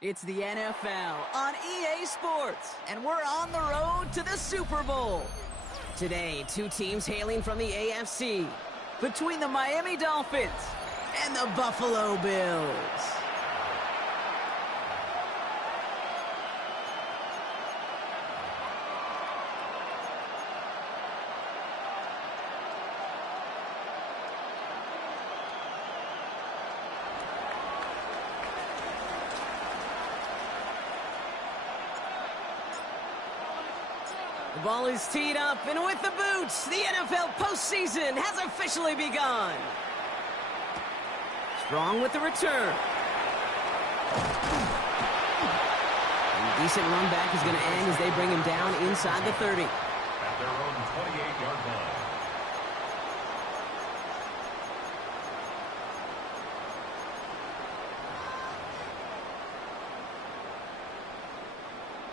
It's the NFL on EA Sports, and we're on the road to the Super Bowl. Today, two teams hailing from the AFC, between the Miami Dolphins and the Buffalo Bills. The ball is teed up, and with the boots, the NFL postseason has officially begun. Strong with the return. And a decent run back is going to end as they bring him down inside the 30. At their own 28-yard line.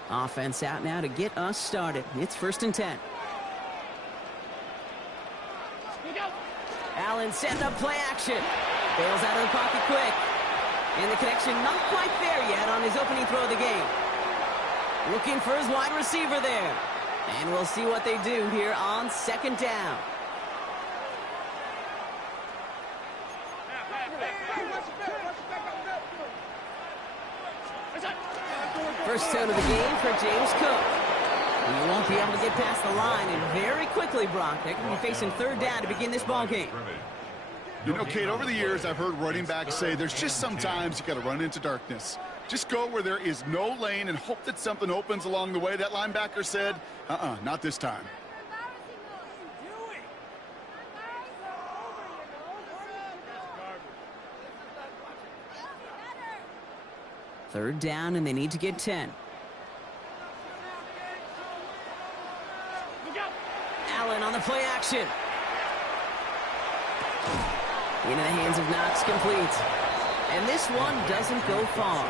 Offense out now to get us started. It's 1st and 10. Allen setting up play action. Bails out of the pocket quick. And the connection not quite there yet on his opening throw of the game. Looking for his wide receiver there. And we'll see what they do here on 2nd down. First down of the game for James Cook. He won't be able to get past the line, and very quickly, Brock, they're going to be facing 3rd down to begin this ball game. You know, Kate, over the years, I've heard running backs say there's just sometimes you got to run into darkness. Just go where there is no lane and hope that something opens along the way. That linebacker said, not this time. Third down, and they need to get 10. Allen on the play action. Into the hands of Knox, complete. And this one doesn't go far.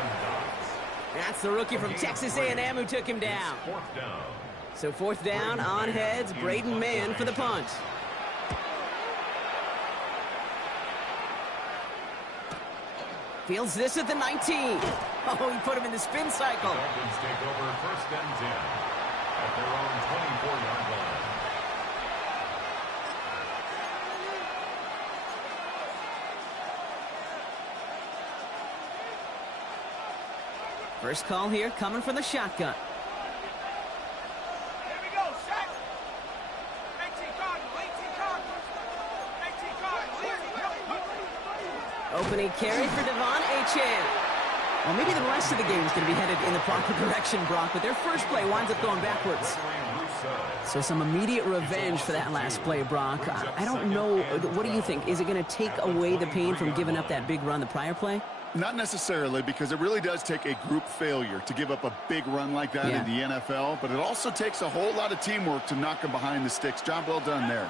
That's the rookie from Texas A&M who took him down. So 4th down, on heads, Braden Mann for the punt. Fields this at the 19. Oh, he put him in the spin cycle. Dolphins take over 1st and 10 at their own 24-yard line. First call here coming from the shotgun. Here we go, set. 18 Cardinals. Opening carry for Devon Achane. Well, maybe the rest of the game is going to be headed in the proper direction, Brock, but their first play winds up going backwards. So some immediate revenge for that last play, Brock. I don't know. What do you think? Is it going to take away the pain from giving up that big run the prior play? Not necessarily, because it really does take a group failure to give up a big run like that in the NFL, but it also takes a whole lot of teamwork to knock them behind the sticks. Job well done there.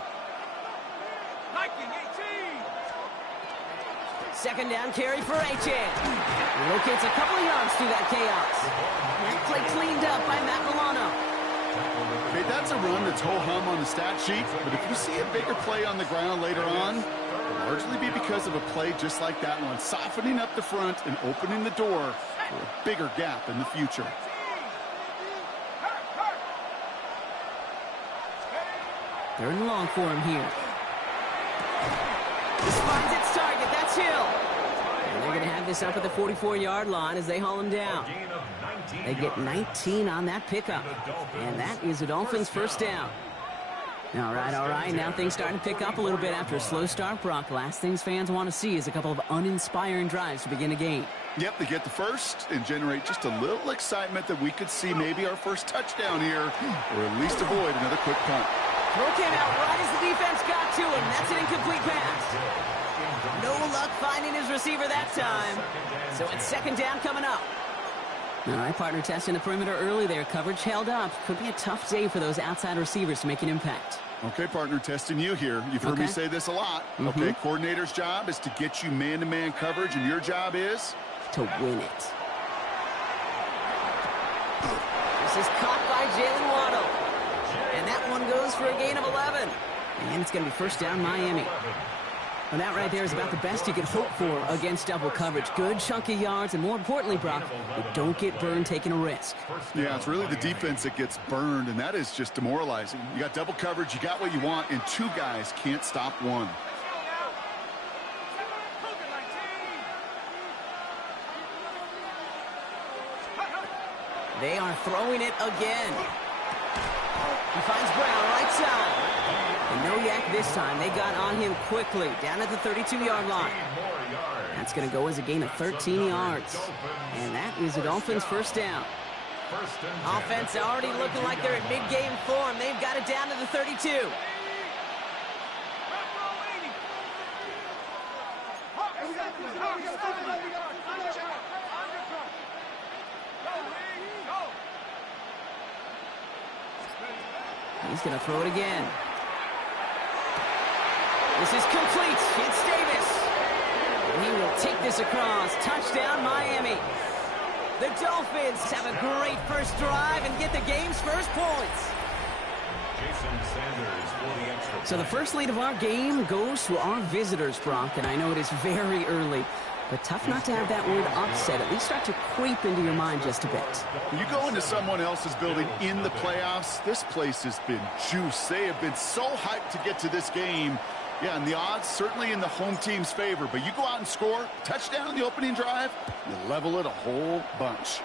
2nd down carry for Achane. Locates a couple of yards through that chaos. That play cleaned up by Matt Milano. Okay, that's a run that's ho-hum on the stat sheet, but if you see a bigger play on the ground later on, it'll largely be because of a play just like that one, softening up the front and opening the door for a bigger gap in the future. Third and long for him here. This finds its target. That's Hill. And they're going to have this up at the 44-yard line as they haul him down. They get 19 on that pickup. And that is the Dolphins' first down. All right. Now things starting to pick up a little bit after a slow start, Brock. Last things fans want to see is a couple of uninspiring drives to begin a game. Yep, they get the first and generate just a little excitement that we could see maybe our first touchdown here, or at least avoid another quick punt. Throw came out right as the defense got to him. That's an incomplete pass. No luck finding his receiver that time. So it's 2nd down coming up. All right, partner testing the perimeter early there. Coverage held up. Could be a tough day for those outside receivers to make an impact. Okay, partner, testing you here. You've heard me say this a lot. Okay, coordinator's job is to get you man-to-man coverage, and your job is? To win it. This is caught by Jalen Waddle. And that one goes for a gain of 11. And it's going to be 1st down Miami. And that right there is about the best you can hope for against double coverage. Good chunk of yards, and more importantly, Brock, you don't get burned taking a risk. Yeah, it's really the defense that gets burned, and that is just demoralizing. You got double coverage, you got what you want, and two guys can't stop one. They are throwing it again. He finds Brown right side. And no yak this time. They got on him quickly, down at the 32-yard line. That's going to go as a gain of 13 yards. And that is a Dolphins first down. Offense already looking like they're in mid-game form. They've got it down to the 32. He's going to throw it again. This is complete. It's Davis. And he will take this across. Touchdown, Miami. The Dolphins have a great first drive and get the game's first points. Jason Sanders for the extra. So the first lead of our game goes to our visitors, Brock, and I know it is very early, but tough not to have that word upset at least start to creep into your mind just a bit. When you go into someone else's building in the playoffs, this place has been juiced. They have been so hyped to get to this game. Yeah, and the odds certainly in the home team's favor, but you go out and score, touchdown in the opening drive, you level it a whole bunch.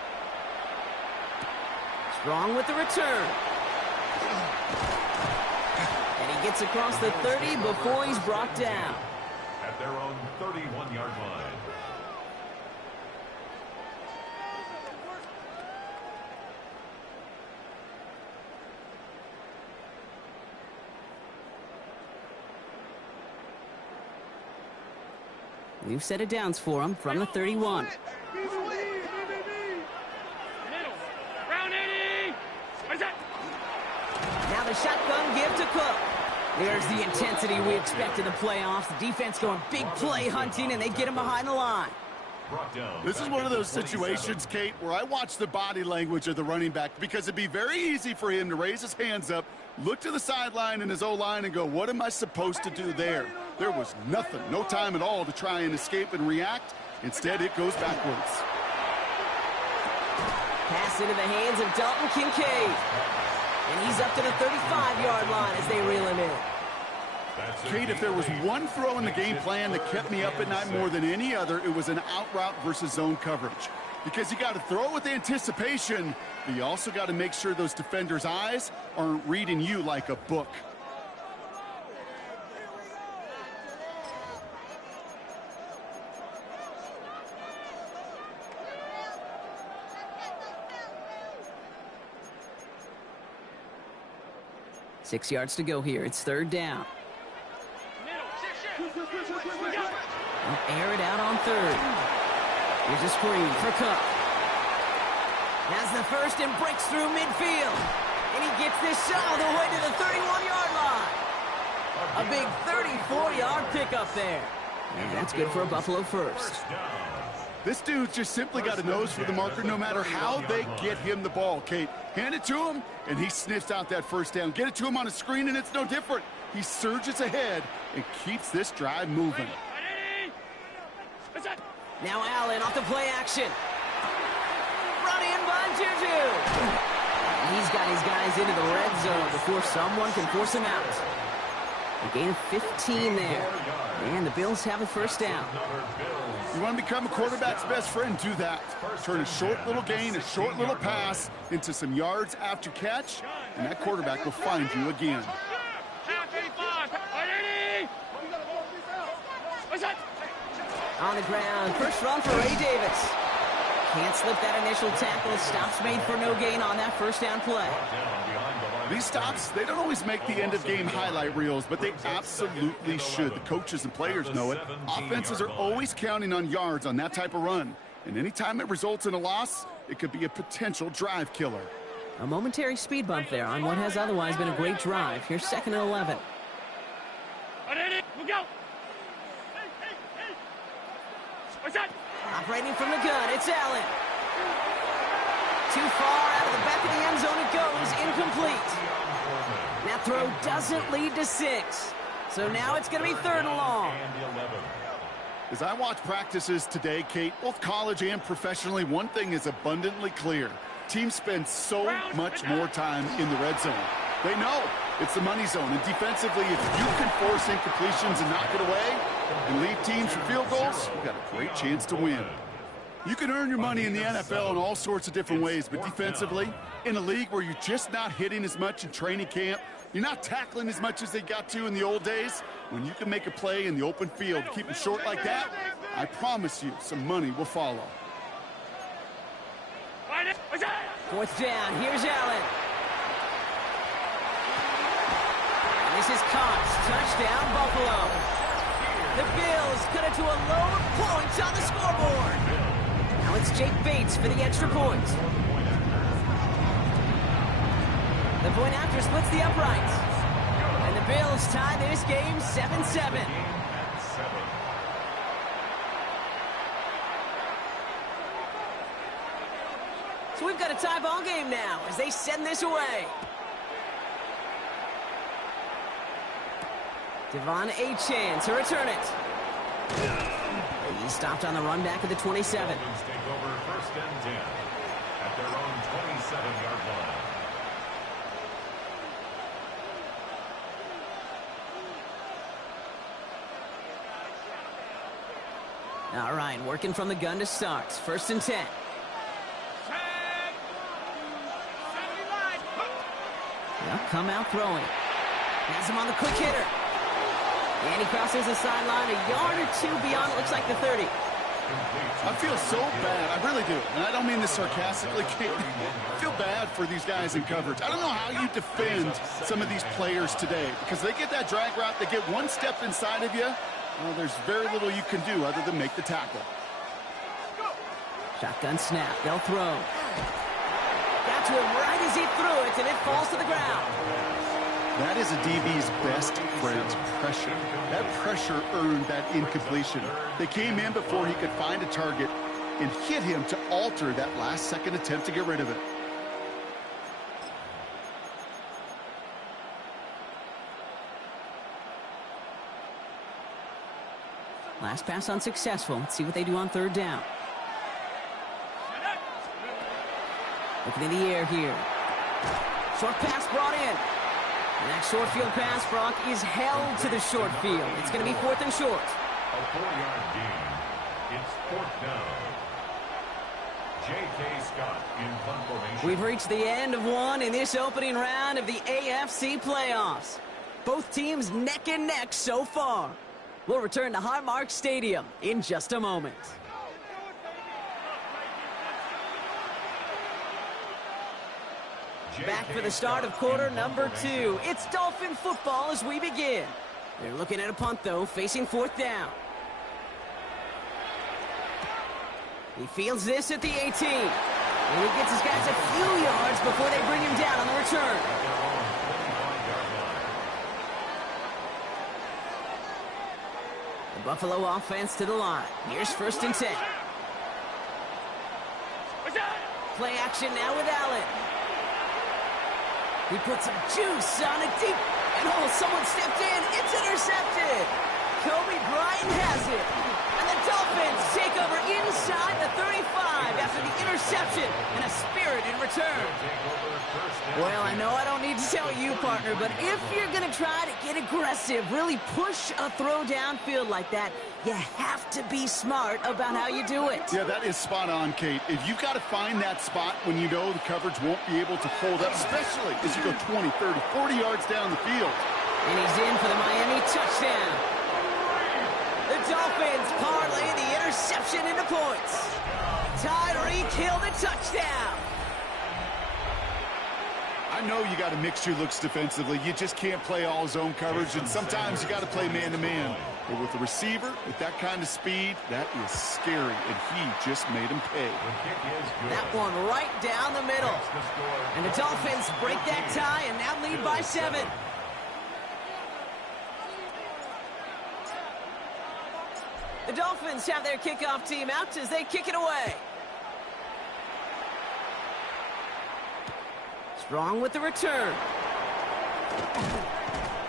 Strong with the return. And he gets across the 30 before he's brought down. At their own 31-yard line. New set of downs for him from the 31. Now the shotgun give to Cook. There's the intensity we expect in the playoffs. The defense going big play hunting, and they get him behind the line. This is one of those situations, Kate, where I watch the body language of the running back because it'd be very easy for him to raise his hands up, look to the sideline and his O-line and go, what am I supposed to do there? There was nothing, no time at all to try and escape and react. Instead, it goes backwards. Pass into the hands of Dalton Kincaid. And he's up to the 35-yard line as they reel him in. Kate, if there was one throw in the game plan that kept me up at night more than any other, it was an out route versus zone coverage. Because you got to throw with anticipation, but you also got to make sure those defenders' eyes aren't reading you like a book. Six yards to go here. It's third down. They'll air it out on third. Here's a screen for Cook. Has the first and breaks through midfield. And he gets this all the way to the 31-yard line. A big 34-yard pickup there. And that's good for a Buffalo first. This dude's just simply got a nose for the marker no matter how they get him the ball, Kate. Hand it to him, and he sniffs out that first down. Get it to him on a screen, and it's no different. He surges ahead and keeps this drive moving. Now Allen off the play action. Brought in by Juju. He's got his guys into the red zone before someone can force him out. A gain of 15 there. And the Bills have a first down. You want to become a quarterback's best friend? Do that. Turn a short little gain, a short little pass into some yards after catch, and that quarterback will find you again. On the ground, first run for Ray Davis. Can't slip that initial tackle. Stops made for no gain on that first down play. These stops, they don't always make the end-of-game highlight reels, but they absolutely should. The coaches and players know it. Offenses are always counting on yards on that type of run. And anytime it results in a loss, it could be a potential drive killer. A momentary speed bump there on what has otherwise been a great drive. Here's second and 11. Operating from the gun, it's Allen. Too far out of the back of the end zone it goes, incomplete. That throw doesn't lead to 6. So now it's going to be 3rd and long. As I watch practices today, Kate, both college and professionally, one thing is abundantly clear. Teams spend so much more time in the red zone. They know it's the money zone. And defensively, if you can force incompletions and knock it away and leave teams for field goals, you've got a great chance to win. You can earn your money in the NFL in all sorts of different ways, but defensively, in a league where you're just not hitting as much in training camp, you're not tackling as much as they got to in the old days, when you can make a play in the open field, keep it short like that, I promise you some money will follow. 4th down, here's Allen. And this is Cox, touchdown Buffalo. The Bills cut it to a low of points on the scoreboard. Now it's Jake Bates for the extra point. The point after splits the uprights. And the Bills tie this game 7-7. So we've got a tie ball game now as they send this away. Devon Achane to return it. He's stopped on the run back at the 27. Take over 1st and 10 at their own 27-yard line. All right, working from the gun to start. 1st and 10. They'll come out throwing. Has him on the quick hitter. And he crosses the sideline a yard or 2 beyond, it looks like the 30. I feel so bad. I really do. And I don't mean this sarcastically, Kate. I feel bad for these guys in coverage. I don't know how you defend some of these players today because they get that drag route, they get one step inside of you. Well, there's very little you can do other than make the tackle. Shotgun snap. They'll throw. Got to him right as he threw it, and it falls to the ground. That is a DB's best friend, pressure. That pressure earned that incompletion. They came in before he could find a target and hit him to alter that last-second attempt to get rid of it. Last pass unsuccessful. Let's see what they do on 3rd down. Looking in the air here. Short pass brought in. And that short field pass, Brock, is held to the short field. It's going to be 4th and short. A 4-yard gain. It's 4th down. J.K. Scott in punt formation. We've reached the end of one in this opening round of the AFC playoffs. Both teams neck and neck so far. We'll return to Highmark Stadium in just a moment. Back for the start of quarter number 2. It's Dolphin football as we begin. They're looking at a punt, though, facing 4th down. He fields this at the 18. And he gets his guys a few yards before they bring him down on the return. The Buffalo offense to the line. Here's 1st and 10. Play action now with Allen. He puts some juice on it deep. And someone stepped in. It's intercepted. Kobe Bryant has it. And the Dolphins take over inside the 35 after the interception and a spirited return. Well, I know I don't need to tell you, partner, but if you're going to try to get aggressive, really push a throw downfield like that, you have to be smart about how you do it. Yeah, that is spot on, Kate. If you've got to find that spot when you know the coverage won't be able to hold up, especially as you go 20, 30, 40 yards down the field. And he's in for the Miami touchdown. The Dolphins parlay the interception into points. Tyreek Hill the touchdown. I know you got a mixture looks defensively. You just can't play all zone coverage, and sometimes you got to play man-to-man. But with the receiver, with that kind of speed, that is scary, and he just made him pay. That one right down the middle. And the Dolphins break that tie and now lead by 7. The Dolphins have their kickoff team out as they kick it away. Strong with the return.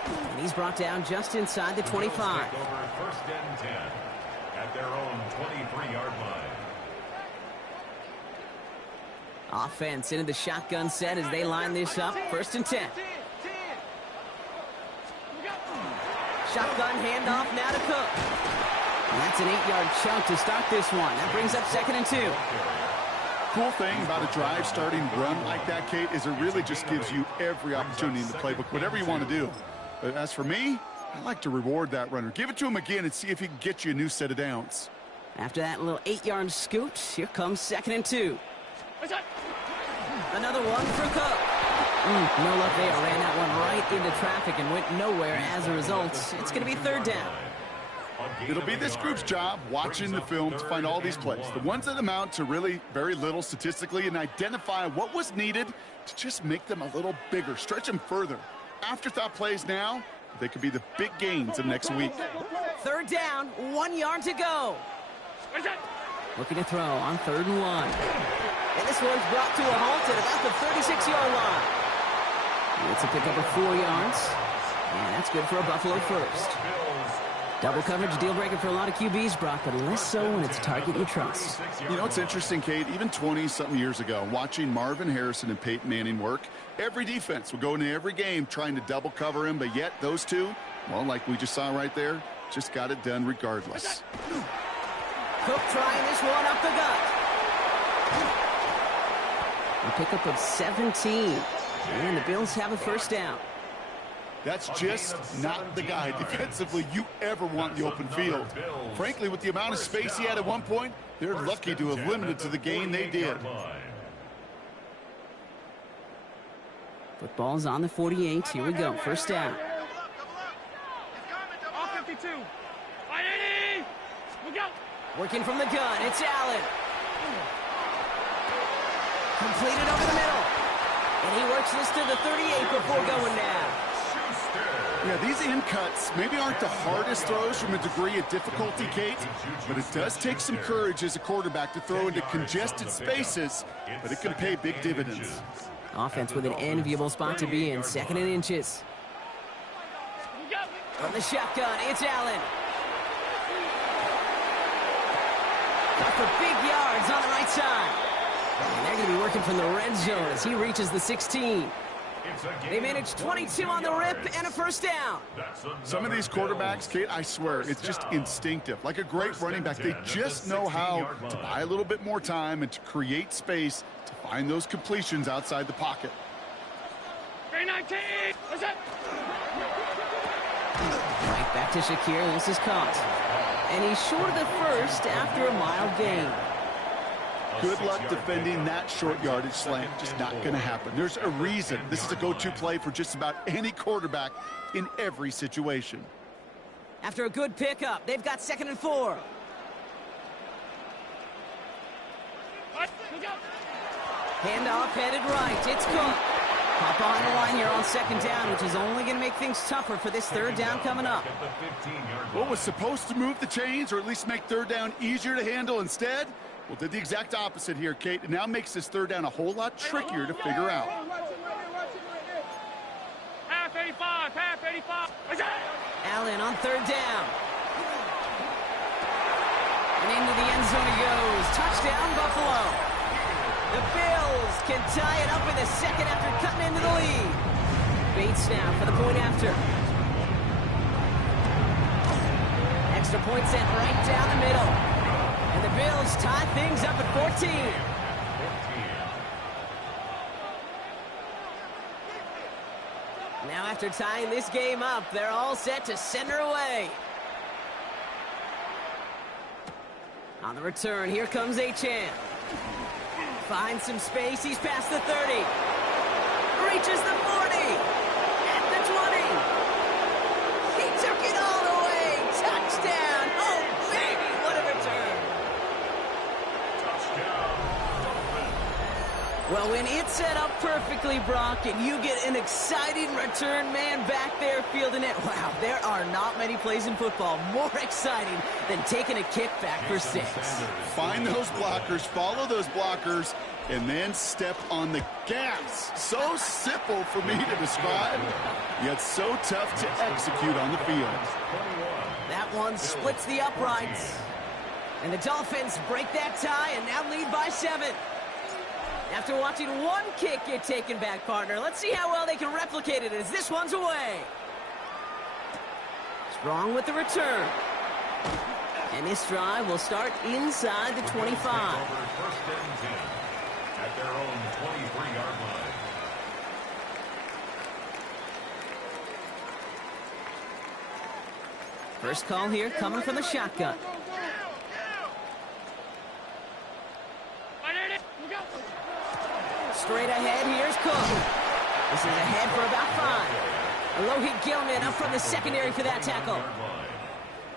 And he's brought down just inside the 25. Over 1st and 10 at their own 23-yard line. Offense into the shotgun set as they line this up. 1st and 10. Shotgun handoff now to Cook. And that's an 8-yard chunk to start this one. That brings up 2nd and 2. Cool thing about a drive starting run like that, Kate, is it really just gives you every opportunity in the playbook, whatever you want to do. But as for me, I like to reward that runner. Give it to him again and see if he can get you a new set of downs. After that little 8-yard scoot, here comes 2nd and 2. Another one for Cook. No luck there. Ran that one right into traffic and went nowhere as a result. It's going to be 3rd down. It'll be this group's job watching the film to find all these plays, the ones that amount to really very little statistically, and identify what was needed to just make them a little bigger, stretch them further. Afterthought plays now, they could be the big gains of next week. 3rd down, 1 yard to go. Looking to throw on 3rd and 1. And this one's brought to a halt at about the 36-yard line. It's a pickup of 4 yards. And that's good for a Buffalo first. Double coverage, deal breaker for a lot of QBs, Brock, but less so when it's a target you trust. You know, it's interesting, Kate, even 20-something years ago, watching Marvin Harrison and Peyton Manning work, every defense would go into every game trying to double cover him, but yet those two, well, like we just saw right there, just got it done regardless. Cook trying this one up the gut. A pickup of 17. And the Bills have a 1st down. That's just not the guy defensively you ever want in the open field. Frankly, with the amount of space he had at one point, they're lucky to have limited to the gain they did. Football's on the 48. Here we go. 1st down. All 52. Working from the gun. It's Allen. Completed over the middle. And he works this to the 38 before going down. Yeah, these in cuts maybe aren't the hardest throws from a degree of difficulty, Kate, but it does take some courage as a quarterback to throw into congested spaces, but it can pay big dividends. Offense with an enviable spot to be in. 2nd and inches. From the shotgun, it's Allen. Got for big yards on the right side. And they're going to be working from the red zone as he reaches the 16. They managed 22 on the rip and a 1st down. Some of these quarterbacks, Kate, I swear, it's just instinctive. Like a great running back, they just know how to buy a little bit more time and to create space to find those completions outside the pocket. 319. Right back to Shakir. This is caught. And he's short of the 1st after a mild gain. Good luck defending that short yardage slant. Just not going to happen. There's a reason this is a go-to play for just about any quarterback in every situation. After a good pickup, they've got 2nd and 4. Handoff headed right. It's Cook. Pop on the line here on 2nd down, which is only going to make things tougher for this 3rd down coming up. What was supposed to move the chains or at least make 3rd down easier to handle instead? Well, did the exact opposite here, Kate. It now makes this 3rd down a whole lot trickier to figure out. Half 85, half 85. Allen on 3rd down. And into the end zone he goes. Touchdown, Buffalo. The Bills can tie it up in the 2nd after cutting into the lead. Bates now for the point after. Extra point sent right down the middle. And the Bills tie things up at 14. Now after tying this game up, they're all set to send her away. On the return, here comes Achane. Finds some space, he's past the 30. Reaches the 40. At the 20. He took it all the way. Touchdown. Oh, baby, what a return. Well, when it's set up perfectly, Brock, and you get an exciting return man back there fielding it, wow, there are not many plays in football more exciting than taking a kick back for 6. Find those blockers, follow those blockers, and then step on the gas. So simple for me to describe, yet so tough to execute on the field. That one splits the uprights. And the Dolphins break that tie and now lead by 7. After watching one kick get taken back, partner, let's see how well they can replicate it as this one's away. Strong with the return. And this drive will start inside the 25. First and 10 at their own 23-yard line. First call here coming from the shotgun. Straight ahead, here's Cook. This is ahead for about 5. Alohi Gilman up from the secondary for that tackle.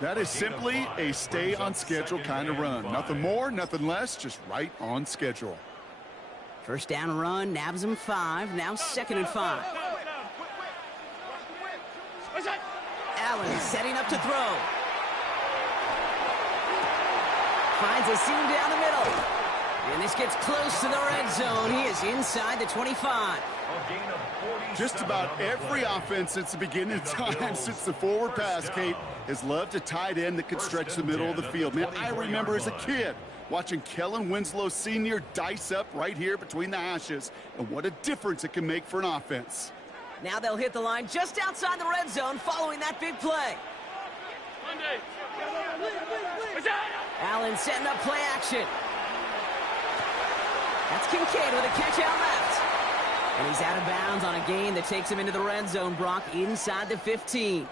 That is simply a stay-on-schedule kind of run. Nothing more, nothing less, just right on schedule. First down run, nabs him 5, now 2nd and 5. Allen setting up to throw. Finds a seam down the middle. And this gets close to the red zone. He is inside the 25. Just about every offense since the beginning of time, since the forward pass, Kate, has loved a tight end that could stretch the middle of the field. Man, I remember as a kid watching Kellen Winslow Sr. dice up right here between the hashes. And what a difference it can make for an offense. Now they'll hit the line just outside the red zone following that big play. Allen setting up play action. That's Kincaid with a catch out left. And he's out of bounds on a gain that takes him into the red zone, Brock, inside the 15.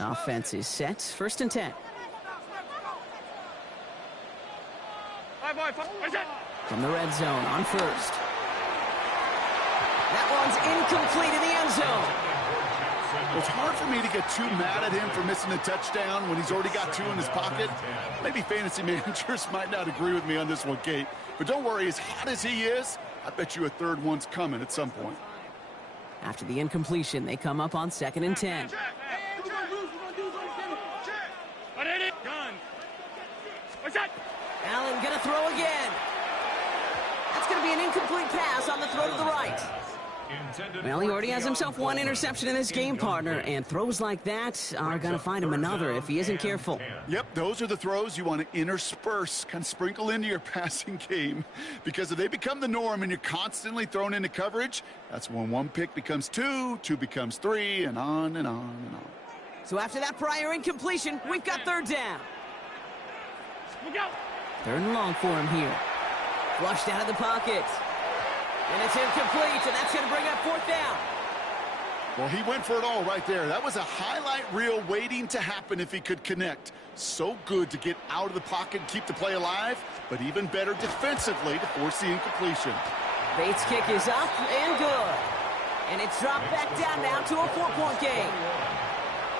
Offense is set. 1st and 10. From the red zone on 1st. That one's incomplete in the end zone. It's hard for me to get too mad at him for missing a touchdown when he's already got 2 in his pocket. Maybe fantasy managers might not agree with me on this one, Kate. But don't worry, as hot as he is, I bet you a 3rd one's coming at some point. After the incompletion, they come up on 2nd and 10. Allen gonna throw again. That's gonna be an incomplete pass on the throw to the right. Well, he already has himself 1 interception in this game, partner, and throws like that are going to find him another if he isn't careful. Yep, those are the throws you want to intersperse, kind of sprinkle into your passing game, because if they become the norm and you're constantly thrown into coverage, that's when 1 pick becomes 2, 2 becomes 3, and on and on and on. So after that prior incompletion, we've got 3rd down. 3rd and long for him here. Flushed out of the pocket. And it's incomplete, and that's going to bring up 4th down. Well, he went for it all right there. That was a highlight reel waiting to happen if he could connect. So good to get out of the pocket and keep the play alive, but even better defensively to force the incompletion. Bates' kick is up and good. And it's dropped back down now to a 4-point game.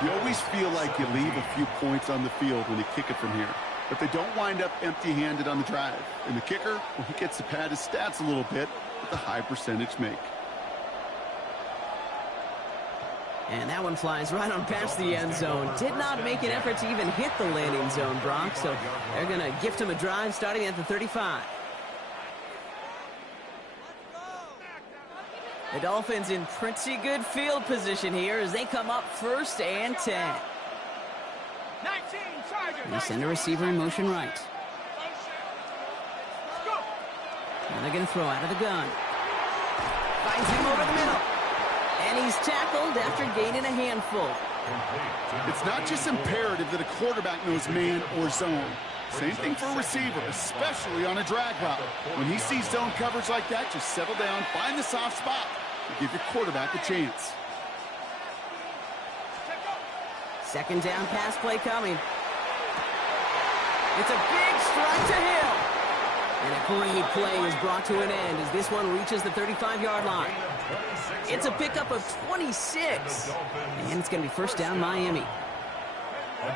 You always feel like you leave a few points on the field when you kick it from here. But they don't wind up empty-handed on the drive. And the kicker, well, he gets to pad his stats a little bit with a high percentage make. And that one flies right on past the end zone. Did not make an effort to even hit the landing zone, Brock. So they're going to gift him a drive starting at the 35. The Dolphins in pretty good field position here as they come up 1st and 10. They send a receiver in motion right. Now they're going to throw out of the gun. Finds him over the middle. And he's tackled after gaining a handful. It's not just imperative that a quarterback knows man or zone. Same thing for a receiver, especially on a drag route. When he sees zone coverage like that, just settle down, find the soft spot, and give your quarterback a chance. 2nd down pass play coming. It's a big strike to Hill. And a great play is brought to an end as this one reaches the 35-yard line. It's a pickup of 26. And it's going to be first down Miami. A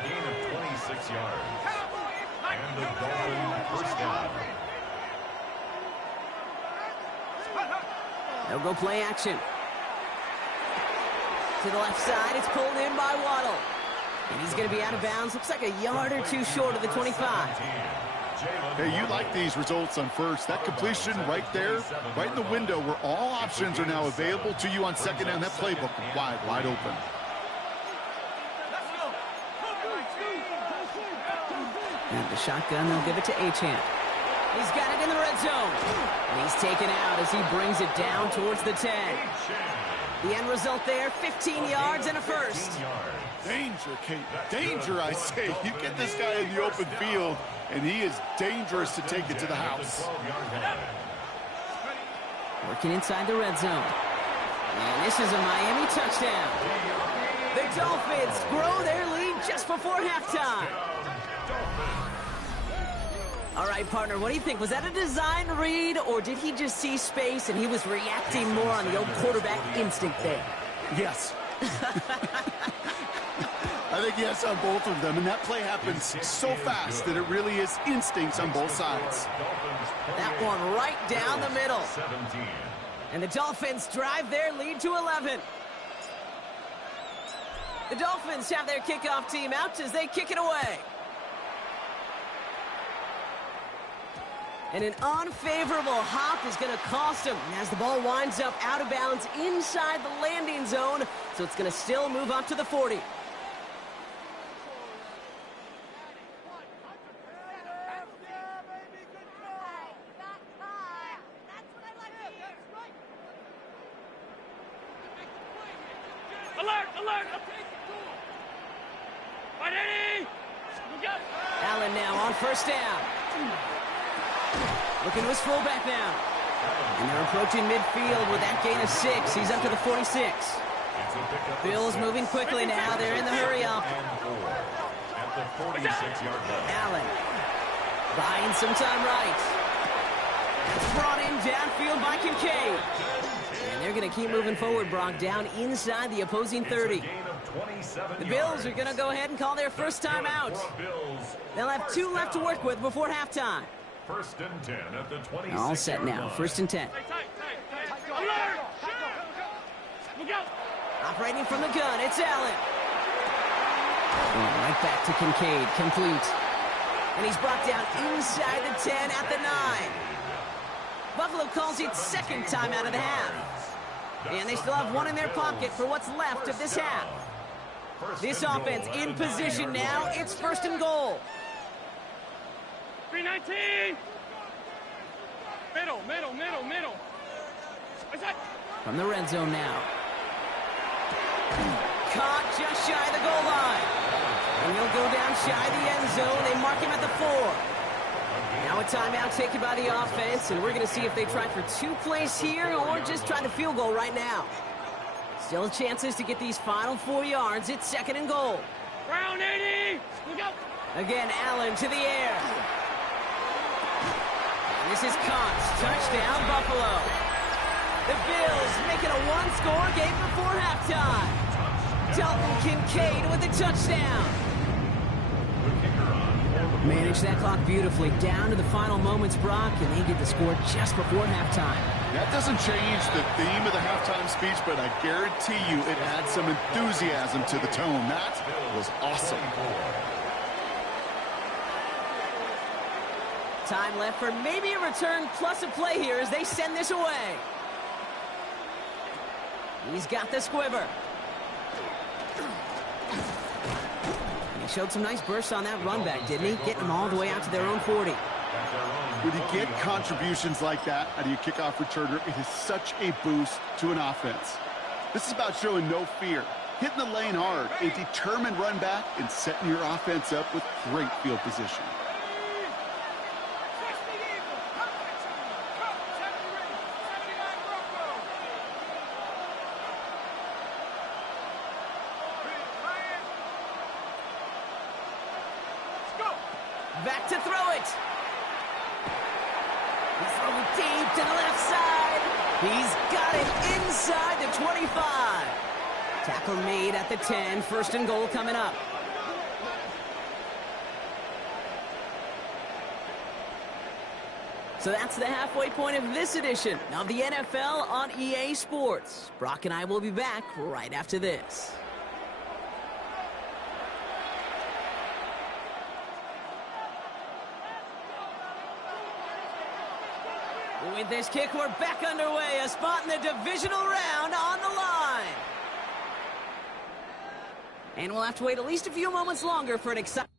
gain of 26 yards. And the Dolphins first down. They'll go play action. To the left side, it's pulled in by Waddle. And he's going to be out of bounds. Looks like a yard or two short of the 25. Hey, you like these results on first. That completion right there, right in the window where all options are now available to you on second down. That playbook wide open. And the shotgun, they'll give it to Achane. He's got it in the red zone. And he's taken out as he brings it down towards the 10. The end result there, 15 yards and a first. Danger, Kate. Danger, I say. You get this guy in the open field, and he is dangerous to take it to the house. Working inside the red zone. And this is a Miami touchdown. The Dolphins grow their lead just before halftime. All right, partner, what do you think? Was that a design read, or did he just see space and he was reacting more on the old quarterback instinct there? Yes. I think yes on both of them, and that play happens so fast that it really is instincts on both sides. That one right down the middle. And the Dolphins drive their lead to 11. The Dolphins have their kickoff team out as they kick it away. And an unfavorable hop is going to cost him as the ball winds up out of bounds inside the landing zone. So it's going to still move up to the 40. Alert! Allen now on first down. Looking to his fullback now. And they're approaching midfield with that gain of 6. He's up to the 46. Bills moving quickly now. They're in the hurry up. At the 46-yard line. Allen buying some time right. That's brought in downfield by Kincaid. And they're going to keep moving forward, Brock, down inside the opposing 30. The Bills are going to go ahead and call their first time out. They'll have 2 left to work with before halftime. First and 10 at the 26. All set now. First and 10. Alert! Look out! Operating from the gun, it's Allen. Going right back to Kincaid, complete. And he's brought down inside the 10 at the 9. Buffalo calls it second time out of the half. And they still have 1 in their pocket for what's left of this half. This offense in position now. It's first and goal. 319! Middle. From the red zone now. Caught just shy of the goal line. And he'll go down shy of the end zone. They mark him at the 4. Now a timeout taken by the offense, and we're going to see if they try for 2 plays here or just try the field goal right now. Still chances to get these final 4 yards. It's second and goal. Round 80! Look out! Again, Allen to the air. And this is Cox. Touchdown, Buffalo. The Bills making a 1-score game before halftime. Dalton Kincaid with a touchdown. Manage that clock beautifully down to the final moments, Brock, and they get the score just before halftime. That doesn't change the theme of the halftime speech, but I guarantee you it adds some enthusiasm to the tone. That was awesome. Time left for maybe a return plus a play here as they send this away. He's got the squiver. And he showed some nice bursts on that run back, didn't he? Getting them all the way out to their own 40. When you get contributions like that out of your kickoff returner, it is such a boost to an offense. This is about showing no fear, hitting the lane hard, a determined run back, and setting your offense up with great field position. Back to throw it. He's throwing deep to the left side. He's got it inside the 20. Tackle made at the 10. First and goal coming up. So that's the halfway point of this edition of the NFL on EA Sports. Brock and I will be back right after this. With this kick, we're back underway. A spot in the divisional round on the line. And we'll have to wait at least a few moments longer for an exciting...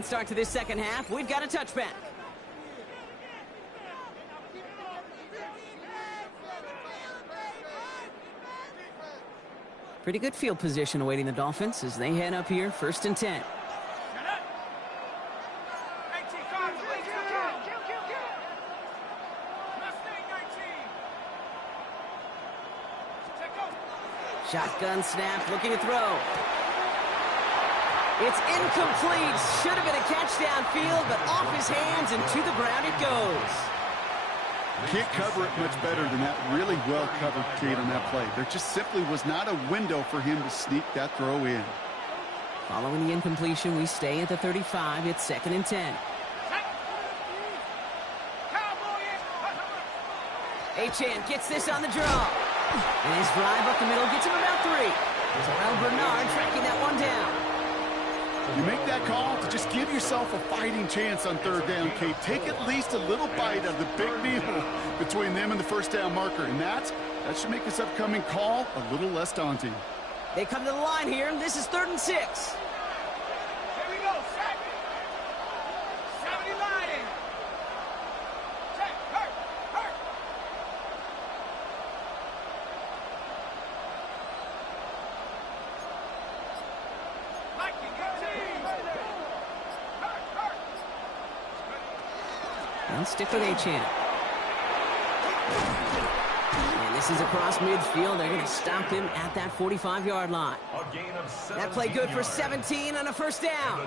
Start to this second half. We've got a touchback. Pretty good field position awaiting the Dolphins as they head up here, 1st and 10. Shotgun snap, looking to throw. It's incomplete. Should have been a catch downfield, but off his hands and to the ground it goes. Can't cover it much better than that. Really well covered, Kate, on that play. There just simply was not a window for him to sneak that throw in. Following the incompletion, we stay at the 35. It's 2nd and 10. Achane gets this on the draw. And his drive up the middle gets him about 3. Terrell Bernard tracking that one down. You make that call to just give yourself a fighting chance on 3rd down, Kate. Take at least a little bite of the big meal between them and the 1st down marker. And that should make this upcoming call a little less daunting. They come to the line here, and this is 3rd and 6. Here we go, set. 70 line. Set, hurt. They'll stick with Achane. And this is across midfield. They're going to stop him at that 45-yard line. That play good for 17 on a 1st down.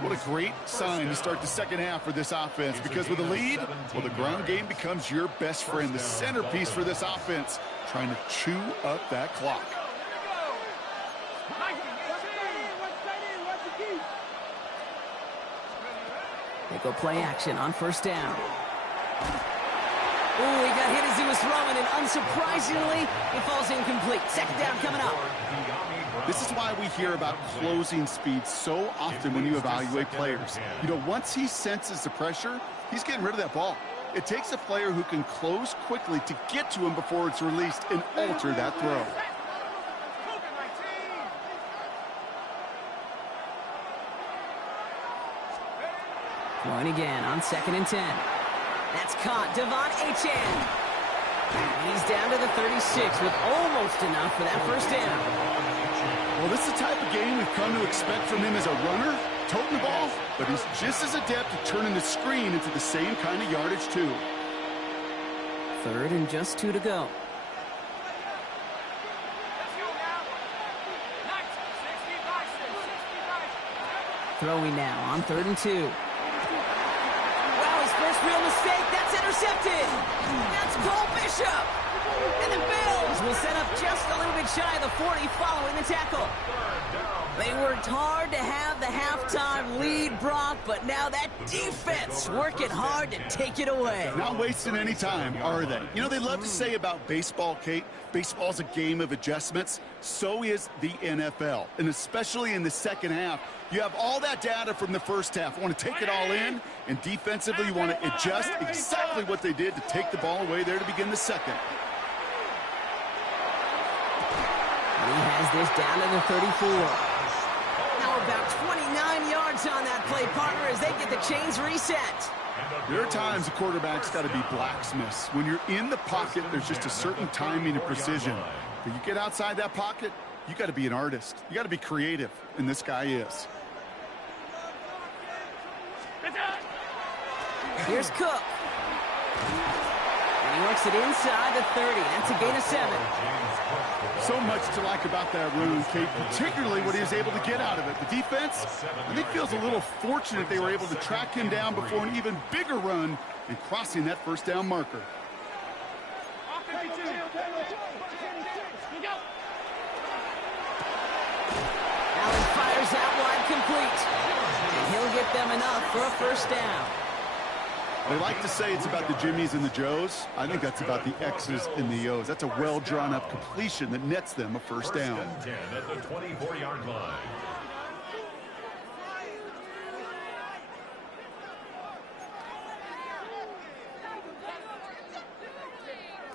What a great sign to start the second half for this offense, because with a lead, well, the ground game becomes your best friend, the centerpiece for this offense, trying to chew up that clock. They go play action on first down. Ooh, he got hit as he was throwing, and unsurprisingly, it falls incomplete. Second down coming up. This is why we hear about closing speed so often when you evaluate players. You know, once he senses the pressure, he's getting rid of that ball. It takes a player who can close quickly to get to him before it's released and alter that throw. Throwing again on 2nd and 10. That's caught. Devon Achane. He's down to the 36 with almost enough for that first down. Well, this is the type of game we've come to expect from him as a runner, toting the ball, but he's just as adept at turning the screen into the same kind of yardage, too. 3rd and just 2 to go. Throwing now on 3rd and 2. Wow, his first real mistake. That's intercepted. That's Cole Bishop. And the Bills will set up just a little bit shy of the 40 following the tackle. They worked hard to have the halftime lead, Brock, but now that defense working hard to take it away. Not wasting any time, are they? You know, they love to say about baseball, Kate, baseball's a game of adjustments. So is the NFL, and especially in the second half. You have all that data from the first half. You want to take it all in, and defensively you want to adjust exactly what they did to take the ball away there to begin the second. He has this down to the 34. Now about 29 yards on that play, partner, as they get the chains reset. There are times the quarterback's got to be blacksmiths. When you're in the pocket, there's just a certain timing and precision. But you get outside that pocket, you got to be an artist. You got to be creative, and this guy is. Here's Cook. And he works it inside the 30. That's a gain of 7. So much to like about that run, Kate, particularly what he was able to get out of it. The defense, I think, feels a little fortunate they were able to track him down before an even bigger run and crossing that first down marker. Allen fires out wide, complete. And he'll get them enough for a first down. They like to say it's about the Jimmies and the Joes. I think that's about the X's and the O's. That's a well-drawn-up completion that nets them a first down. 10 at the 24-yard line.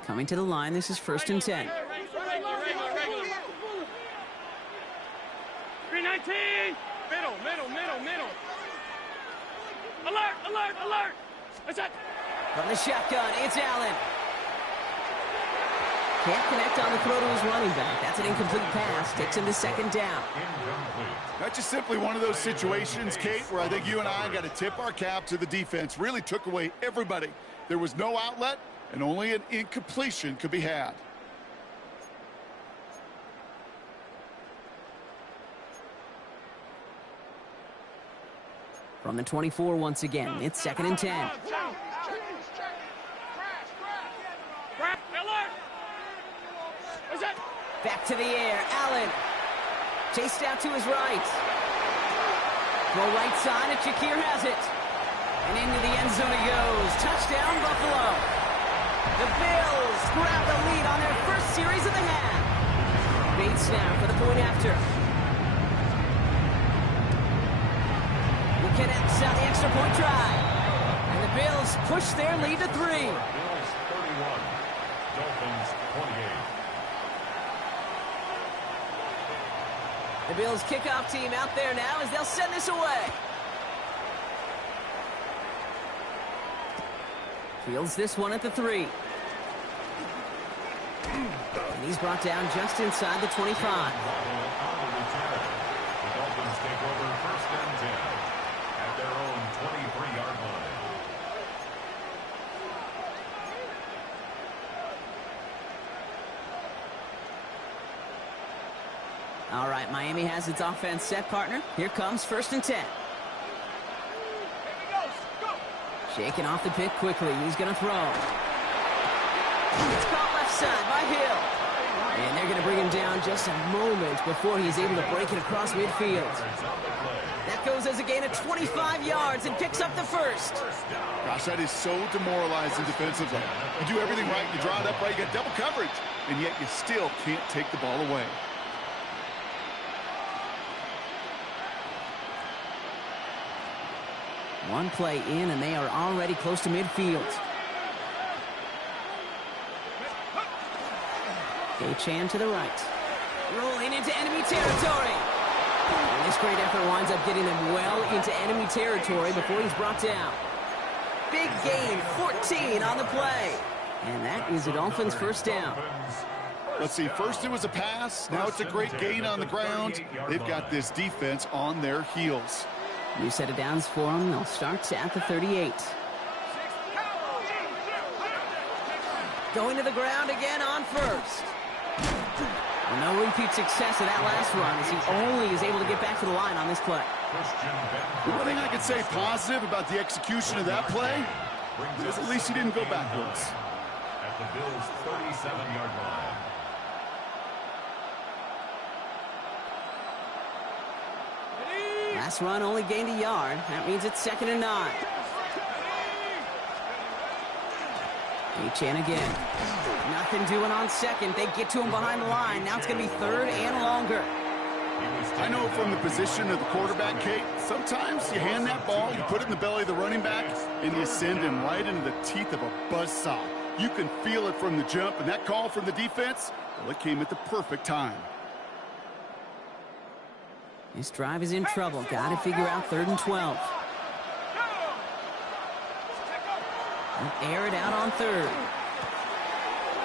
Coming to the line, this is 1st and 10. 319! Middle. Alert! What's that? From the shotgun, it's Allen. Can't connect on the throw to his running back. That's an incomplete pass. Takes him to 2nd down. That's just simply one of those situations, Kate, where I think you and I got to tip our cap to the defense. Really took away everybody. There was no outlet, and only an incompletion could be had. From the 24 once again, it's 2nd and 10. Back to the air, Allen. Chased out to his right. Throw right side, and Shakir has it. And into the end zone it goes. Touchdown, Buffalo. The Bills grab the lead on their first series of the half. Bates now for the point after. Connects on the extra point try. And the Bills push their lead to 3. Bills 31, Dolphins 28. The Bills kickoff team out there now as they'll send this away. Fields this one at the 3. And he's brought down just inside the 25. The Dolphins take over 1st and 10 at their own 23-yard line. All right, Miami has its offense set, partner. Here comes 1st and 10. Shaking off the pick quickly. He's going to throw. It's caught left side by Hill. And they're going to bring him down just a moment before he's able to break it across midfield. That goes as a gain of 25 yards and picks up the first. Gosh, that is so demoralizing defensively. You do everything right, you draw it up right, you get double coverage, and yet you still can't take the ball away. One play in, and they are already close to midfield. Achan to the right. Rolling into enemy territory. And this great effort winds up getting them well into enemy territory before he's brought down. Big gain, 14 on the play. And that is the Dolphins' first down. Let's see, first it was a pass, now it's a great gain on the ground. They've got this defense on their heels. New set of downs for them. They'll start at the 38. Going to the ground again on first. No repeat success of that last run as he only is able to get back to the line on this play. One thing I could say positive about the execution of that play is at least he didn't go backwards. At the Bills' 37-yard line. Last run only gained a yard. That means it's 2nd and 9. Achan again. Nothing doing on second. They get to him behind the line. Now it's going to be 3rd and longer. I know from the position of the quarterback, Kate, sometimes you hand that ball, you put it in the belly of the running back, and you send him right into the teeth of a buzzsaw. You can feel it from the jump, and that call from the defense, well, it came at the perfect time. This drive is in trouble. Got to figure out 3rd and 12. They'll air it out on 3rd.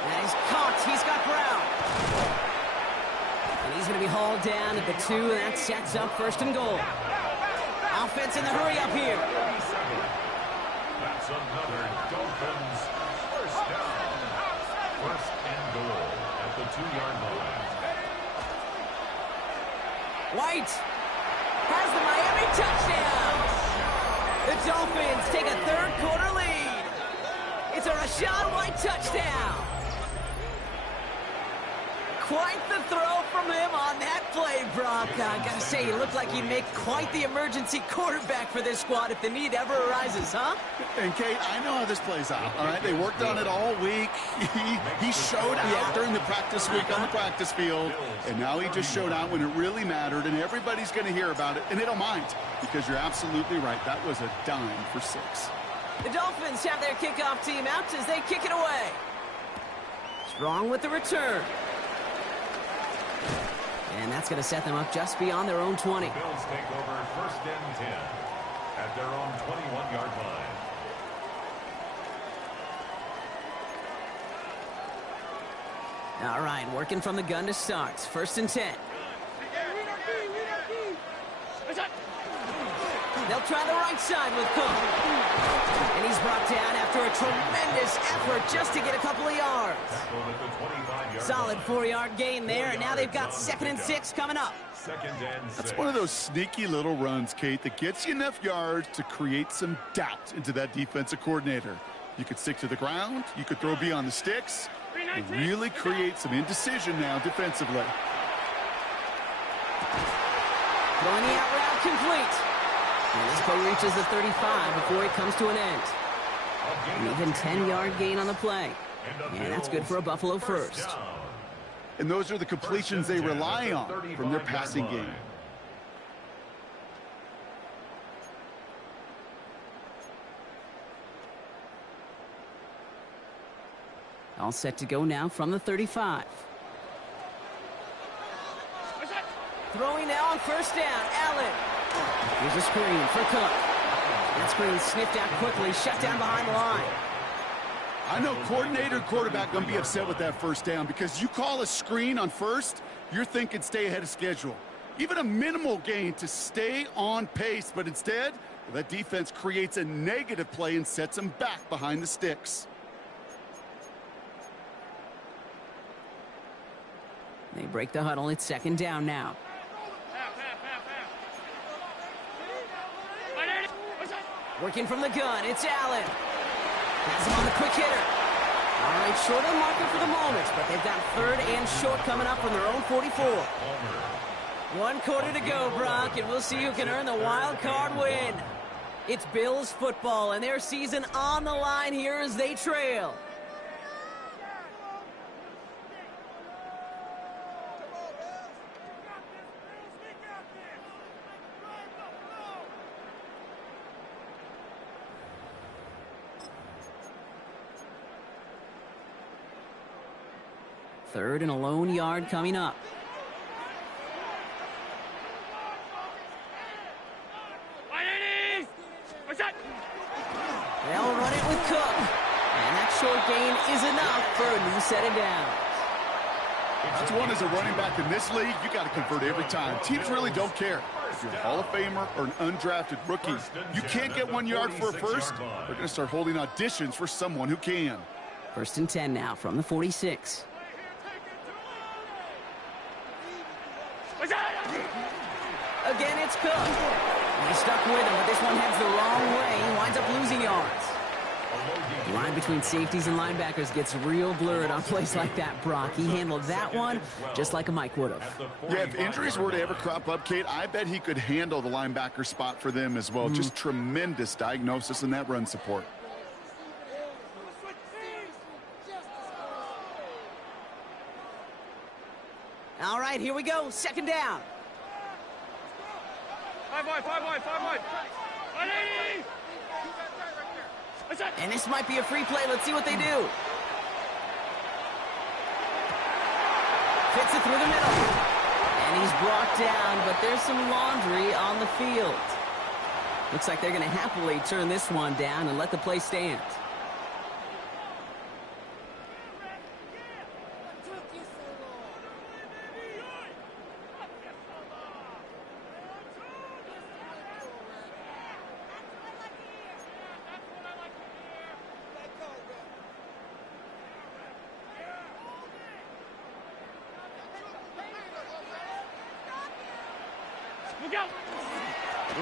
That is caught. He's got Brown. And he's going to be hauled down at the 2, and that sets up 1st and goal. Offense in the hurry up here. That's another Dolphins first down. 1st and goal at the 2-yard line. White has the Miami touchdown. The Dolphins take a 3rd quarter lead. It's a Rachaad White touchdown. Quite the throw from him on that play, Brock. I gotta say, he looked like he'd make quite the emergency quarterback for this squad if the need ever arises, huh? And Kate, I know how this plays out, all right? They worked on it all week. He showed out during the practice week on the practice field, and now he just showed out when it really mattered, and everybody's going to hear about it, and they don't mind, because you're absolutely right. That was a dime for 6. The Dolphins have their kickoff team out as they kick it away. Strong with the return. And that's going to set them up just beyond their own 20. The Bills take over 1st and 10 at their own 21-yard line. All right, working from the gun to start. 1st and 10. They'll try the right side with Cook. And he's brought down after a tremendous effort just to get a couple of yards. Solid 4-yard gain there, and now they've got 2nd and 6 coming up. That's one of those sneaky little runs, Kate, that gets you enough yards to create some doubt into that defensive coordinator. You could stick to the ground, you could throw beyond the sticks, and really create some indecision now defensively. Throwing the out route complete. And this play reaches the 35 before it comes to an end. An even 10-yard gain on the play. And that's good for a Buffalo first. And those are the completions they rely on from their passing game. All set to go now from the 35. Throwing now on 1st down. Allen. Here's a screen for Cook. That screen sniffed out quickly, shut down behind the line. I know coordinator and quarterback going to be upset with that 1st down because you call a screen on 1st, you're thinking stay ahead of schedule. Even a minimal gain to stay on pace, but instead, well, that defense creates a negative play and sets them back behind the sticks. They break the huddle. It's 2nd down now. Working from the gun, it's Allen. Has him on the quick hitter. All right, short of the marker for the moment, but they've got third and short coming up from their own 44. 1 quarter to go, Brock, and we'll see who can earn the wild card win. It's Bills football, and their season on the line here as they trail. Third and a lone yard coming up. They'll run it with Cook. And that short gain is enough for a new set of downs. That's one as a running back in this league, you got to convert every time. Teams really don't care. If you're a Hall of Famer or an undrafted rookie, you can't get 1 yard for a first. They're going to start holding auditions for someone who can. 1st and 10 now from the 46. Again, it's Cook. He's stuck with him, but this one heads the wrong way. He winds up losing yards. The line between safeties and linebackers gets real blurred on plays like that, Brock. He handled that one just like a Mike would have. Yeah, if injuries were to ever crop up, Kate, I bet he could handle the linebacker spot for them as well. Just tremendous diagnosis in that run support. All right, here we go. 2nd down. 5 wide. 180. And this might be a free play. Let's see what they do. Fits it through the middle. And he's brought down, but there's some laundry on the field. Looks like they're going to happily turn this one down and let the play stand.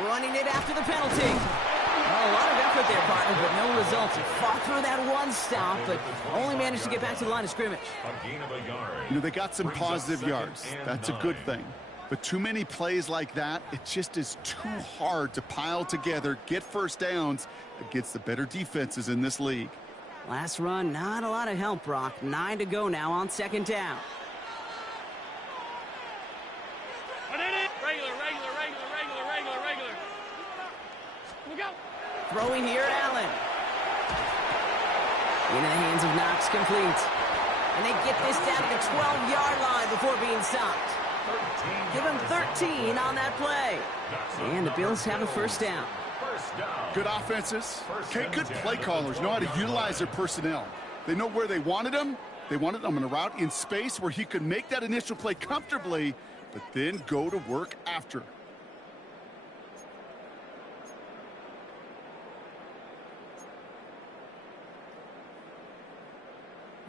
Running it after the penalty. Well, a lot of effort there, partner, but no results. He fought through that one stop, but only managed to get back to the line of scrimmage. You know, they got some positive yards. That's a good thing. But too many plays like that, it just is too hard to pile together, get first downs against the better defenses in this league. Last run, not a lot of help, Brock. 9 to go now on 2nd down. Throwing here, Allen. Into the hands of Knox, complete. And they get this down to the 12-yard line before being stopped. Give him 13 on that play. And the Bills have a 1st down. Good offenses. Okay, good play callers know how to utilize their personnel. They know where they wanted him. They wanted him on a route in space where he could make that initial play comfortably, but then go to work after.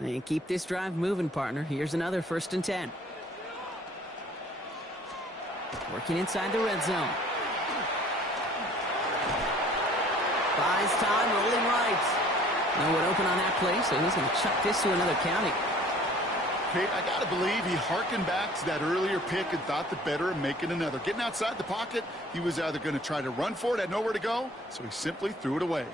And keep this drive moving, partner. Here's another 1st and 10. Working inside the red zone. Buys time, rolling right. No one open on that play, so he's going to chuck this to another county. Kate, I got to believe he harkened back to that earlier pick and thought the better of making another. Getting outside the pocket, he was either going to try to run for it, had nowhere to go, so he simply threw it away.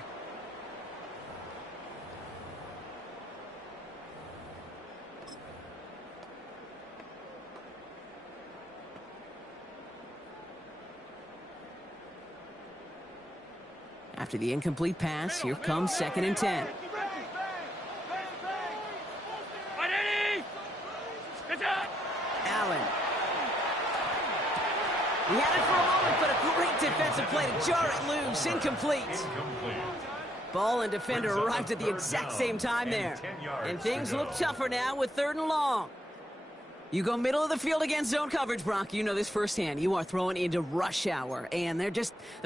After the incomplete pass, here comes 2nd and 10. Allen. He had it for a moment, but a great defensive play to jar it loose. Incomplete. Ball and defender arrived at the exact same time there. And things look tougher now with 3rd and long. You go middle of the field against zone coverage, Brock. You know this firsthand. You are throwing into rush hour, and there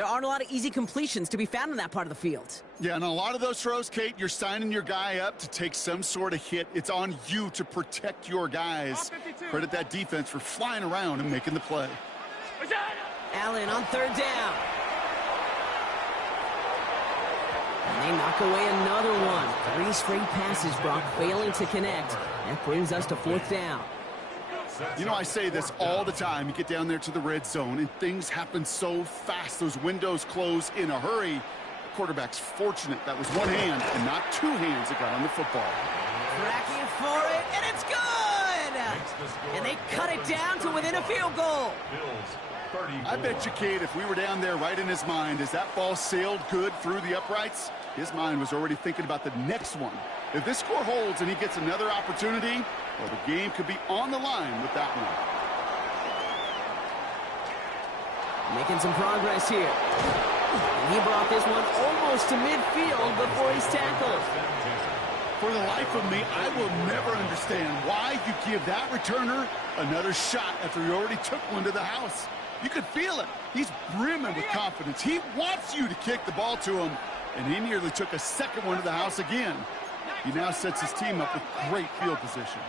aren't a lot of easy completions to be found in that part of the field. Yeah, and a lot of those throws, Kate, you're signing your guy up to take some sort of hit. It's on you to protect your guys. Credit that defense for flying around and making the play. Allen on 3rd down. And they knock away another one. 3 straight passes, Brock, failing to connect. That brings us to 4th down. You know, I say this all the time. You get down there to the red zone, and things happen so fast. Those windows close in a hurry. The quarterback's fortunate that was one hand and not 2 hands that got on the football. Tracking for it, and it's good! And they cut it down to within a field goal. I bet you, Kate, if we were down there right in his mind, as that ball sailed good through the uprights, his mind was already thinking about the next one. If this score holds and he gets another opportunity, well, the game could be on the line with that one. Making some progress here. And he brought this one almost to midfield before he's tackled. For the life of me, I will never understand why you give that returner another shot after he already took one to the house. You could feel it. He's brimming with confidence. He wants you to kick the ball to him, and he nearly took a second one to the house again. He now sets his team up with great field position.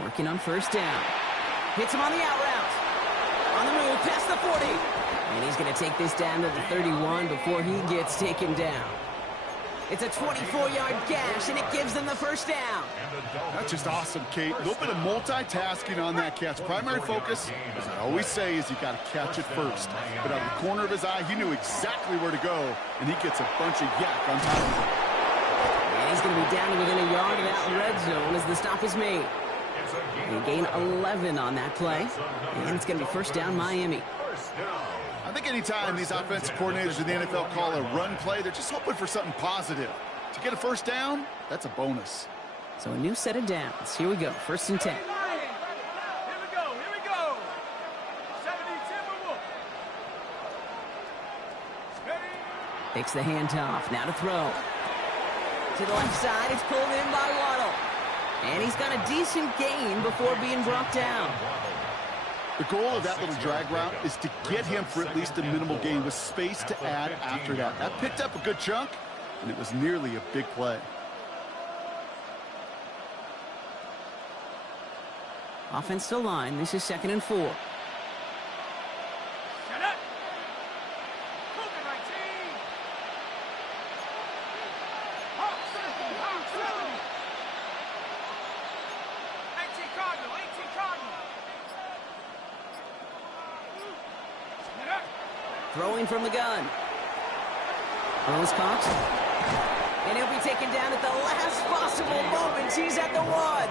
Working on 1st down. Hits him on the out route. On the move, past the 40. And he's going to take this down to the 31 before he gets taken down. It's a 24-yard gash, and it gives them the 1st down. That's just awesome, Kate. A little bit of multitasking on that catch. Primary focus, as I always say, is you got to catch it first. But out of the corner of his eye, he knew exactly where to go, and he gets a bunch of yak on top of it. And he's going to be down to within a yard of that red zone as the stop is made. They gain 11 on that play, and it's going to be 1st down Miami. I think anytime these offensive coordinators in the NFL call a run play, they're just hoping for something positive. To get a 1st down, that's a bonus. So a new set of downs. Here we go, 1st and 10. Here we go. 70 Timberwolves. Takes the handoff, now to throw. To the left side, it's pulled in by Waddle. And he's got a decent gain before being brought down. The goal of that little drag route is to get him for at least a minimal gain with space to add after that. That picked up a good chunk, and it was nearly a big play. Offensive line, this is 2nd and 4. Shut up. Cougar 19. Hawk 70. 18 Cardinal. Shut up. Throwing from the gun. Throws caught. And he'll be taken down at the last possible moment. He's at the 1.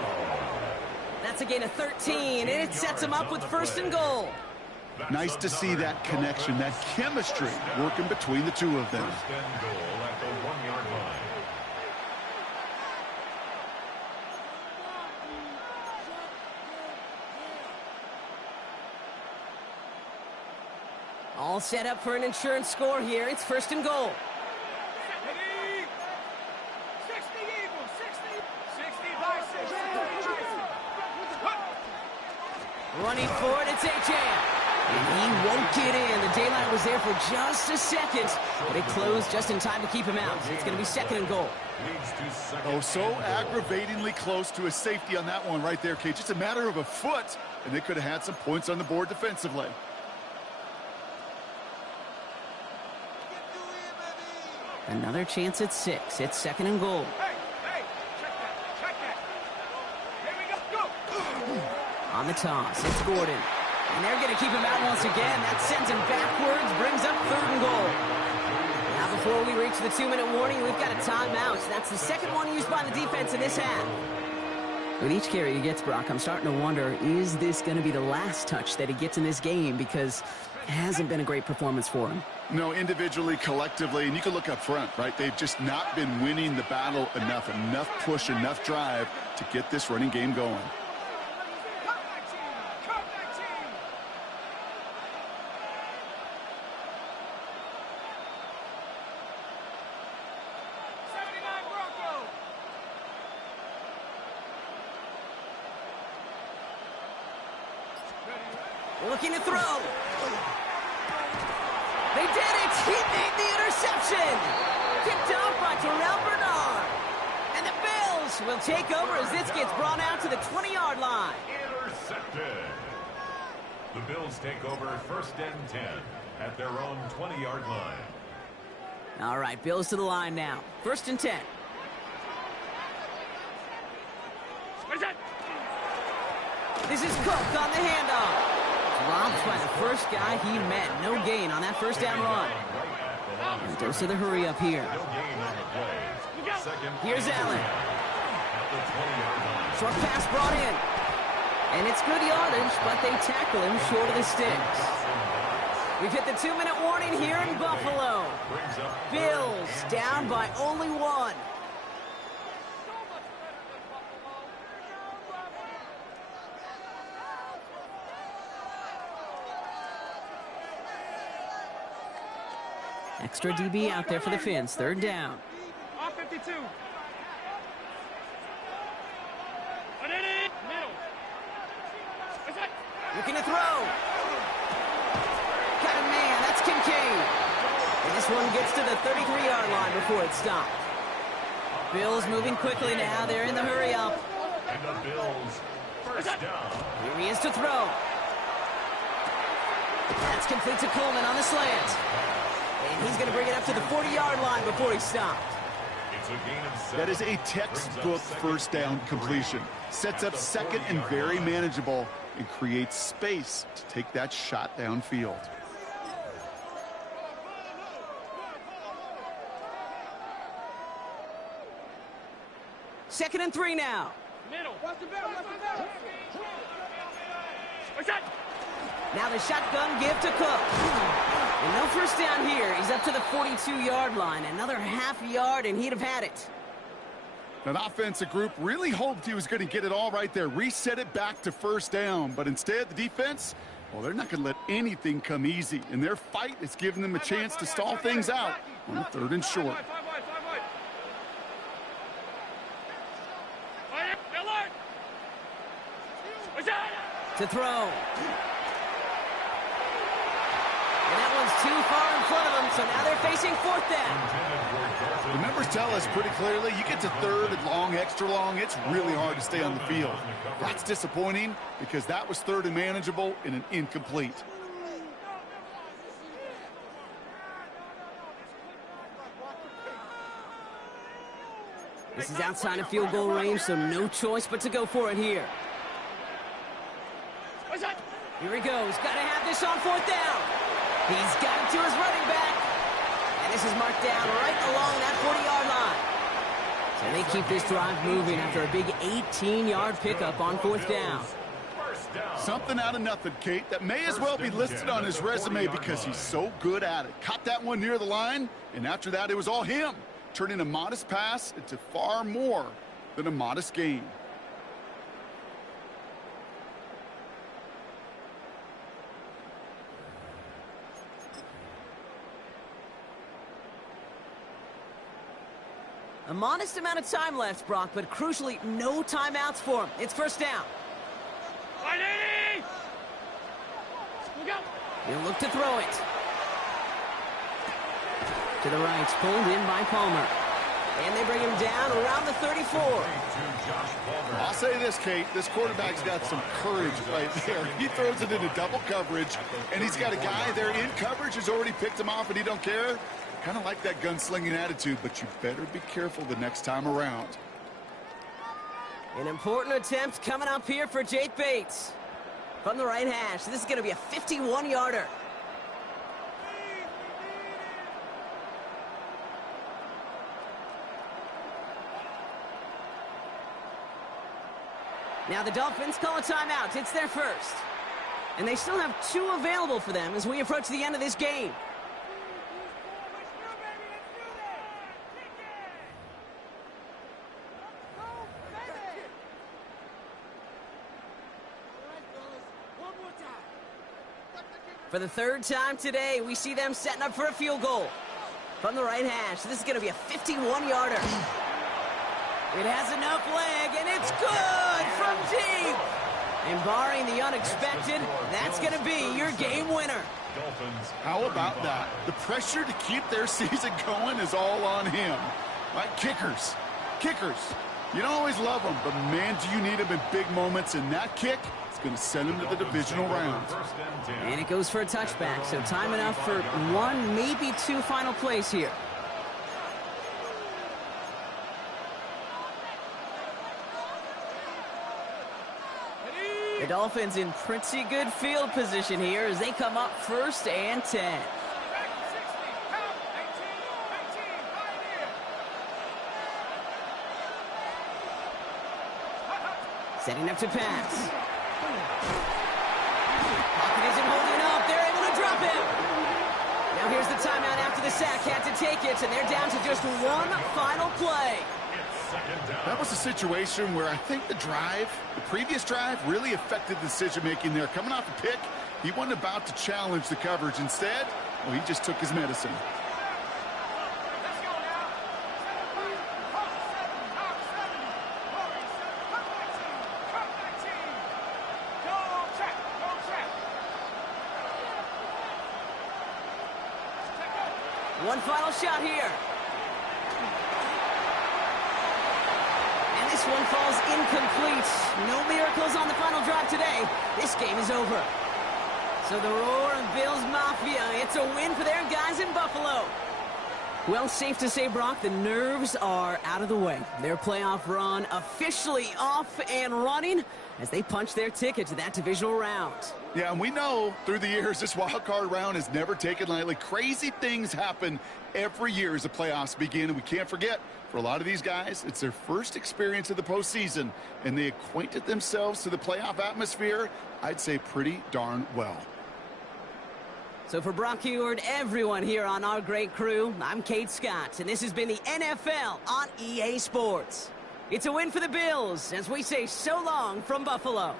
That's a gain of 13, and it sets him up with 1st and goal. Nice to see that connection, that chemistry working between the two of them. 1st and goal at the 1-yard line. All set up for an insurance score here. It's 1st and goal. 60 Eagles. 60 by 60. Running for it, it's Achane. And he won't get in. The daylight was there for just a second, but it closed just in time to keep him out. It's going to be 2nd and goal. Oh, so aggravatingly close to a safety on that one right there, Kate. Just a matter of a foot, and they could have had some points on the board defensively. Another chance at 6. It's 2nd and goal. Hey, check that. Here we go. On the toss, it's Gordon. And they're going to keep him out once again. That sends him backwards, brings up 3rd and goal. Now before we reach the 2-minute warning, we've got a timeout. That's the 2nd one used by the defense in this half. With each carry he gets, Brock, I'm starting to wonder, is this going to be the last touch that he gets in this game? Because it hasn't been a great performance for him. No, individually, collectively, and you can look up front, right? They've just not been winning the battle enough push, enough drive to get this running game going. Looking to throw. They did it! He made the interception! Picked off by Terrell Bernard. And the Bills will take over as this gets brought out to the 20-yard line. Intercepted. The Bills take over 1st and 10 at their own 20-yard line. All right, Bills to the line now. 1st and 10. What is that? This is Cook on the handoff. Dropped by the first guy he met. No gain on that 1st down run. And goes to the hurry up here. Here's Allen. Short pass brought in. And it's good yardage, but they tackle him short of the sticks. We've hit the 2-minute warning here in Buffalo. Bills down by only 1. Extra DB out there for the Fins. 3rd down. Off 52. Looking to throw. Got a man. That's Kincaid. And this one gets to the 33-yard line before it's stopped. Bills moving quickly now. They're in the hurry up. And the Bills, 1st down. Here he is to throw. That's complete to Coleman on the slant. And he's going to bring it up to the 40-yard line before he stopped. It's a gain of 7. That is a textbook 1st down completion. Sets up 2nd and very manageable and creates space to take that shot downfield. Second and 3 now. Middle. What's the bell? What's that? Now the shotgun give to Cook. And no 1st down here. He's up to the 42-yard line. Another half yard, and he'd have had it. That offensive group really hoped he was going to get it all right there, reset it back to 1st down. But instead, the defense, well, they're not going to let anything come easy. And their fight is giving them a chance to stall things out on 3rd and short. To throw. And that one's too far in front of them, so now they're facing 4th down. The numbers tell us pretty clearly, you get to 3rd and long, extra long, it's really hard to stay on the field. That's disappointing because that was 3rd and manageable and an incomplete. This is outside of field goal range, so no choice but to go for it here. Here he goes. Got to have this on 4th down. He's got it to his running back. And this is marked down right along that 40-yard line. So they keep this drive moving after a big 18-yard pickup on 4th down. Something out of nothing, Kate, that may as well be listed on his resume because he's so good at it. Caught that one near the line, and after that, it was all him, turning a modest pass into far more than a modest gain. A modest amount of time left, Brock, but crucially, no timeouts for him. It's 1st down. He'll look to throw it. To the right, pulled in by Palmer. And they bring him down around the 34. I'll say this, Kate, this quarterback's got some courage right there. He throws it into double coverage, and he's got a guy there in coverage who's already picked him off, and he don't care. Kind of like that gunslinging attitude, but you better be careful the next time around. An important attempt coming up here for Jake Bates. From the right hash, this is going to be a 51-yarder. Now the Dolphins call a timeout. It's their first. And they still have 2 available for them as we approach the end of this game. For the 3rd time today, we see them setting up for a field goal. From the right hash, this is going to be a 51-yarder. It has enough leg, and it's good from deep. And barring the unexpected, that's going to be your game winner. How about that? The pressure to keep their season going is all on him. Like kickers. You don't always love them, but man, do you need them in big moments, and that kick is going to send them to the divisional round. And it goes for a touchback, so time enough for 1, maybe 2 final plays here. The Dolphins in pretty good field position here as they come up 1st and 10. Setting up to pass. Pocket isn't holding up. They're able to drop him. Now here's the timeout after the sack. Had to take it, and they're down to just one final play. That was a situation where I think the previous drive, really affected the decision-making there. Coming off a pick, he wasn't about to challenge the coverage. Instead, well, he just took his medicine. One final shot here. And this one falls incomplete. No miracles on the final drive today. This game is over. So the roar of Bills Mafia, it's a win for their guys in Buffalo. Well, safe to say, Brock, the nerves are out of the way. Their playoff run officially off and running as they punch their ticket to that divisional round. Yeah, and we know through the years this wild card round is never taken lightly. Crazy things happen every year as the playoffs begin, and we can't forget, for a lot of these guys, it's their first experience of the postseason, and they acquainted themselves to the playoff atmosphere, I'd say pretty darn well. So for Brock Huard, everyone here on our great crew, I'm Kate Scott, and this has been the NFL on EA Sports. It's a win for the Bills as we say so long from Buffalo.